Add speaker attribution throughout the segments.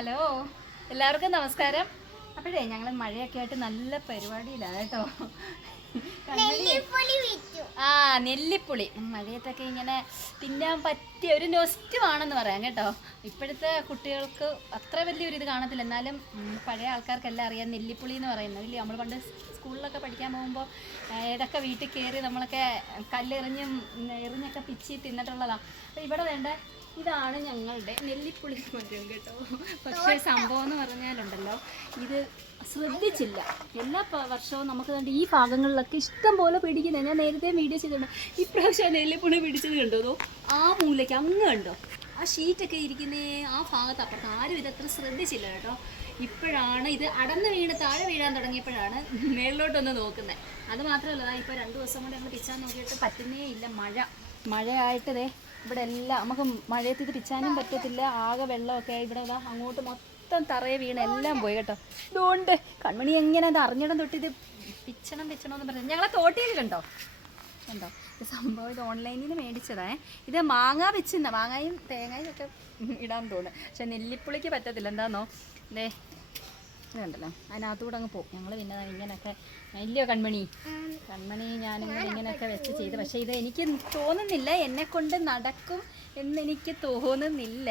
Speaker 1: Hello. എല്ലാവർക്കും നമസ്കാരം. അപ്പോഴേ ഞങ്ങൾ മഴയൊക്കെ ആയിട്ട് നല്ല പരിപാടിയിലാണ് കേട്ടോ. ആ നെല്ലിപ്പുളി. മഴയത്തൊക്കെ ഇങ്ങനെ തിന്നാൻ പറ്റിയ ഒരു നൊസ്റ്റുമാണെന്ന് പറയാം കേട്ടോ. ഇപ്പോഴത്തെ കുട്ടികൾക്ക് അത്ര വലിയൊരു ഇത് കാണത്തില്ല. എന്നാലും പഴയ ആൾക്കാർക്കെല്ലാം അറിയാം നെല്ലിപ്പുളി എന്ന് പറയുന്നത്. ഇല്ലേ? നമ്മൾ പണ്ട് സ്കൂളിലൊക്കെ പഠിക്കാൻ പോകുമ്പോൾ ഏതൊക്കെ വീട്ടിൽ കയറി നമ്മളൊക്കെ കല്ലെറിഞ്ഞും എറിഞ്ഞൊക്കെ പിച്ചി തിന്നിട്ടുള്ളതാണ് അപ്പോൾ ഇവിടെ വേണ്ട? ഇതാണ് ഞങ്ങളുടെ നെല്ലിപ്പുളി മരം കേട്ടോ. പക്ഷേ സംഭവം എന്ന് പറഞ്ഞാലുണ്ടല്ലോ ഇത് ശ്രദ്ധിച്ചില്ല. എല്ലാ വർഷവും നമുക്ക് കണ്ട് ഈ ഭാഗങ്ങളിലൊക്കെ ഇഷ്ടം പോലെ പിടിക്കുന്നത് ഞാൻ നേരത്തെ വീഡിയോ ചെയ്തിട്ടുണ്ട്. ഇപ്രാവശ്യം നെല്ലിപ്പുളി പിടിച്ചത് കണ്ടോ? ആ മൂലയ്ക്ക് അങ്ങ് കണ്ടോ? ആ ഷീറ്റൊക്കെ ഇരിക്കുന്നേ ആ ഭാഗത്ത് അപ്പുറത്ത് ആരും ഇതത്ര ശ്രദ്ധിച്ചില്ല കേട്ടോ. ഇപ്പോഴാണ് ഇത് അടന്ന് വീണ് താഴെ വീഴാൻ തുടങ്ങിയപ്പോഴാണ് മേളിലോട്ടൊന്ന് നോക്കുന്നത് അത് മാത്രമല്ല ഇപ്പോൾ രണ്ട് ദിവസം കൊണ്ട് ഞങ്ങൾ പിച്ചാൻ നോക്കിയിട്ട് പറ്റുന്നേ ഇല്ല മഴ. മഴയായിട്ടതേ ഇവിടെ എല്ലാം നമുക്ക് മഴയത്ത് ഇത് പിച്ചാനും പറ്റത്തില്ല. ആകെ വെള്ളമൊക്കെ ഇവിടെ അങ്ങോട്ട് മൊത്തം തറയെ വീണ് എല്ലാം പോയി കേട്ടോ. ഇതുകൊണ്ട് കൺമണി എങ്ങനെ അത് അറിഞ്ഞിടം തൊട്ട് ഇത് പിച്ചണം പിച്ചണം എന്ന് പറഞ്ഞു. ഞങ്ങളെ തോട്ടിയിലുണ്ടോ ഉണ്ടോ ഇത് സംഭവം ഇത് ഓൺലൈനിൽ നിന്ന് മേടിച്ചതേ. ഇത് മാങ്ങ വെച്ചിരുന്ന മാങ്ങയും തേങ്ങയും ഒക്കെ ഇടാൻ തോന്നുന്നു. പക്ഷെ നെല്ലിപ്പുളിക്ക് പറ്റത്തില്ല. എന്താന്നോ? ദേ ഇത് കണ്ടല്ലോ അതിനകത്തൂടെ അങ്ങ് പോകും. ഞങ്ങൾ പിന്നെ ഇങ്ങനെയൊക്കെ ഇല്ലയോ കൺമണി. കൺമണി ഞാനിങ്ങനെ ഇങ്ങനെയൊക്കെ വെച്ച് ചെയ്ത്. പക്ഷേ ഇത് എനിക്ക് തോന്നുന്നില്ല. എന്നെ കൊണ്ട് നടക്കും എന്നെനിക്ക് തോന്നുന്നില്ല.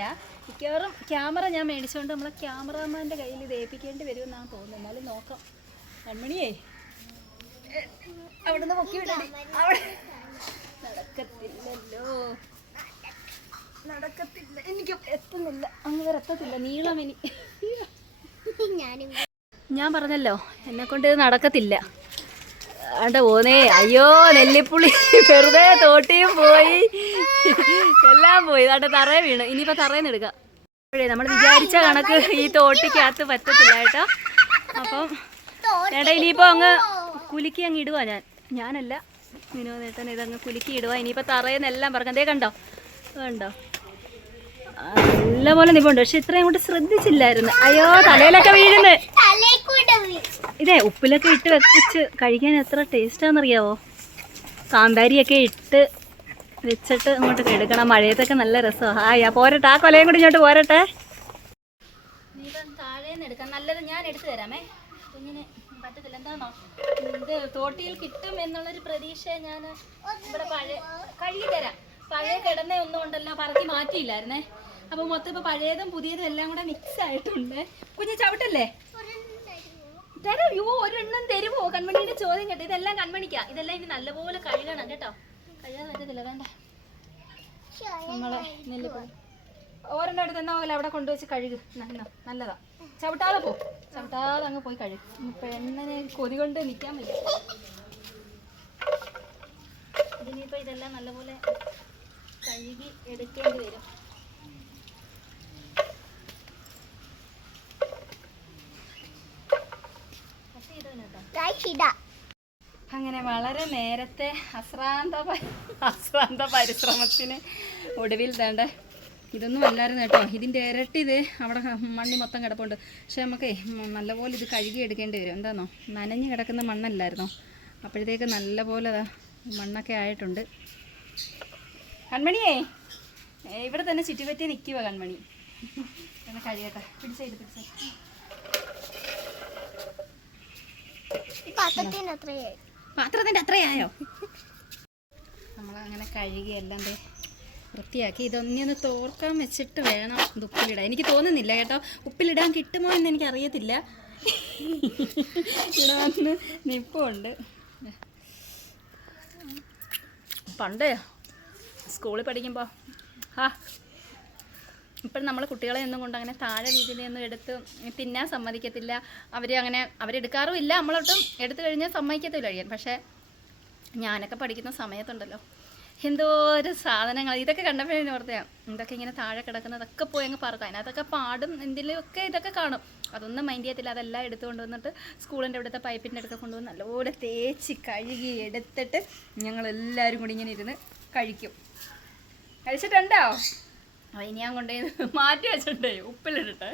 Speaker 1: മിക്കവാറും ക്യാമറ ഞാൻ മേടിച്ചുകൊണ്ട് നമ്മളെ ക്യാമറാമാന്റെ കയ്യിൽ ഇത് ഏൽപ്പിക്കേണ്ടി വരുമെന്നാണ് തോന്നുന്നത്. എന്നാലും നോക്കാം. കൺമണിയേ അവിടുന്ന് പൊക്കി വിടടി. അവിടെ നടക്കത്തില്ലല്ലോ. നടക്കത്തില്ല. എനിക്ക് എത്തുന്നില്ല. അങ്ങ് വരെ എത്തത്തില്ല നീളം ഇനി. ഞാൻ പറഞ്ഞല്ലോ എന്നെ കൊണ്ട് ഇത് നടക്കത്തില്ല. അണ്ട പോന്നേ അയ്യോ നെല്ലിപ്പുളി വെറുതെ തോട്ടിയും പോയി. എല്ലാം പോയി. അണ്ട തറയെ വീണ്. ഇനിയിപ്പോ തറയെന്ന് എടുക്കാം. അപ്പോഴേ നമ്മൾ വിചാരിച്ച കണക്ക് ഈ തോട്ടിക്കകത്ത് പറ്റത്തില്ല കേട്ടോ. അപ്പം ചേട്ടാ ഇനിയിപ്പോ അങ്ങ് കുലുക്കി അങ്ങ് ഇടുവാ ഞാൻ. ഞാനല്ല വിനോദേട്ടൻ ഇതങ്ങ് കുലുക്കി ഇടുവാ. ഇനിയിപ്പോ തറയെന്നെല്ലാം പറഞ്ഞു അതേ കണ്ടോ? കണ്ടോ? നല്ല പോലെ നിപ്പുണ്ട്. പക്ഷെ ഇത്രയും അങ്ങോട്ട് ശ്രദ്ധിച്ചില്ലായിരുന്നു. അയ്യോ തലയിലൊക്കെ വീഴുന്നത് ഇതേ ഉപ്പിലൊക്കെ ഇട്ട് വെച്ച് കഴിക്കാൻ എത്ര ടേസ്റ്റാണെന്നറിയാവോ? കാന്താരിയൊക്കെ ഇട്ട് വെച്ചിട്ട് അങ്ങോട്ട് എടുക്കണം മഴയത്തൊക്കെ നല്ല രസമാണ് ആ പോരട്ടെ ആ കൊലയും കൂടി ഇങ്ങോട്ട് പോരട്ടെ. താഴേന്ന് എടുക്കാം. നല്ലത് ഞാൻ എടുത്തു തരാമേ. കുഞ്ഞിന് പറ്റത്തില്ല. എന്താണോ ഇത് തോട്ടിയിൽ കിട്ടും എന്നുള്ളൊരു പ്രതീക്ഷ ഞാൻ ഇവിടെ പഴയ കഴുകി തരാം. പഴയ കിടന്ന ഒന്നും ഉണ്ടല്ലോ. പറക്കി മാറ്റിയില്ലായിരുന്നേ. അപ്പൊ മൊത്തം ഇപ്പൊ പഴയതും പുതിയതും എല്ലാം കൂടെ മിക്സ് ആയിട്ടുണ്ട്. കുഞ്ഞു ചവിട്ടല്ലേ? തരൂ. ഒരെണ്ണം തരുമോ കൺമണിയുടെ ചോദ്യം കേട്ടോ. ഇതെല്ലാം കൺമണിക്കാ. ഇതെല്ലാം ഇനി നല്ലപോലെ കഴുകണം കേട്ടോ. കഴുകാൻ പറ്റത്തില്ല വേണ്ട. നമ്മളെ ഒരെണ്ണം എടുത്ത് എന്നാ പോലെ അവിടെ കൊണ്ടുവച്ച് കഴുകു. നന്ന നല്ലതാ. ചവിട്ടാതെ പോ. ചവിട്ടാതെ അങ്ങ് പോയി കഴുകു. ഇപ്പൊ എണ്ണനെ കൊതി കൊണ്ട് നിൽക്കാൻ പറ്റും ഇതിനിപ്പോ ഇതെല്ലാം നല്ലപോലെ കഴുകി എടുക്കേണ്ടി വരും കട്ട് ചെയ്തതിന് അങ്ങനെ വളരെ നേരത്തെ അശ്രാന്ത അശ്രാന്ത പരിശ്രമത്തിന് ഒടുവിൽ തേണ്ട ഇതൊന്നും അല്ലായിരുന്നു കേട്ടോ. ഇതിന്റെ ഇരട്ടി ഇത് അവിടെ മണ്ണി മൊത്തം കിടപ്പുണ്ട്. പക്ഷെ നമുക്കേ നല്ലപോലെ ഇത് കഴുകി എടുക്കേണ്ടി വരും. എന്താണോ നനഞ്ഞ് കിടക്കുന്ന മണ്ണല്ലായിരുന്നു? അപ്പോഴത്തേക്ക് നല്ലപോലെ മണ്ണൊക്കെ ആയിട്ടുണ്ട്. കൺമണിയേ ഇവിടെ തന്നെ ചുറ്റിപ്പറ്റി നിൽക്കുക കൺമണി. കഴുകട്ടെ. പിടിച്ചേ ഇത് പിടിച്ചേ. പാത്രത്തിന്റെ അത്രയായോ? നമ്മളങ്ങനെ കഴുകി എല്ലാം വൃത്തിയാക്കി. ഇതൊന്നി ഒന്ന് തോർക്കാൻ വെച്ചിട്ട് വേണം ഇത് ഉപ്പിലിടാൻ. എനിക്ക് തോന്നുന്നില്ല കേട്ടോ. ഉപ്പിലിടാൻ കിട്ടുമോ എന്ന് എനിക്ക് അറിയത്തില്ല ഇടാന്ന് നിപ്പുണ്ട്. പണ്ടേ സ്കൂളിൽ പഠിക്കുമ്പോൾ ആ ഇപ്പം നമ്മൾ കുട്ടികളെ ഒന്നും കൊണ്ട് അങ്ങനെ താഴെ രീതിയിലൊന്നും എടുത്ത് തിന്നാൻ സമ്മതിക്കത്തില്ല. അവർ അങ്ങനെ അവരെടുക്കാറും ഇല്ല നമ്മളൊട്ടും എടുത്തു കഴിഞ്ഞാൽ സമ്മതിക്കത്തില്ല കഴിയാൻ പക്ഷേ ഞാനൊക്കെ പഠിക്കുന്ന സമയത്തുണ്ടല്ലോ എന്തോ ഒരു സാധനങ്ങൾ ഇതൊക്കെ കണ്ടപ്പോഴേ ഓർത്തയാ ഇതൊക്കെ ഇങ്ങനെ താഴെ കിടക്കുന്നതൊക്കെ പോയി അങ്ങ് പറക്കാം അതിനകത്തൊക്കെ പാടും എന്തെങ്കിലുമൊക്കെ ഇതൊക്കെ കാണും. അതൊന്നും മൈൻഡ് ചെയ്യത്തില്ല. അതെല്ലാം എടുത്തു കൊണ്ടുവന്നിട്ട് സ്കൂളിന്റെ അവിടുത്തെ പൈപ്പിന്റെ അടുത്ത് കൊണ്ടുവന്ന് നല്ലപോലെ തേച്ച് കഴുകി എടുത്തിട്ട് ഞങ്ങളെല്ലാവരും കൂടി ഇങ്ങനെ ഇരുന്ന് കഴിക്കും. കഴിച്ചിട്ടുണ്ടോ? അപ്പോൾ ഇനി ഞാൻ കൊണ്ടുപോയി മാറ്റി വെച്ചിട്ടുണ്ടേ ഉപ്പിലിടട്ടെ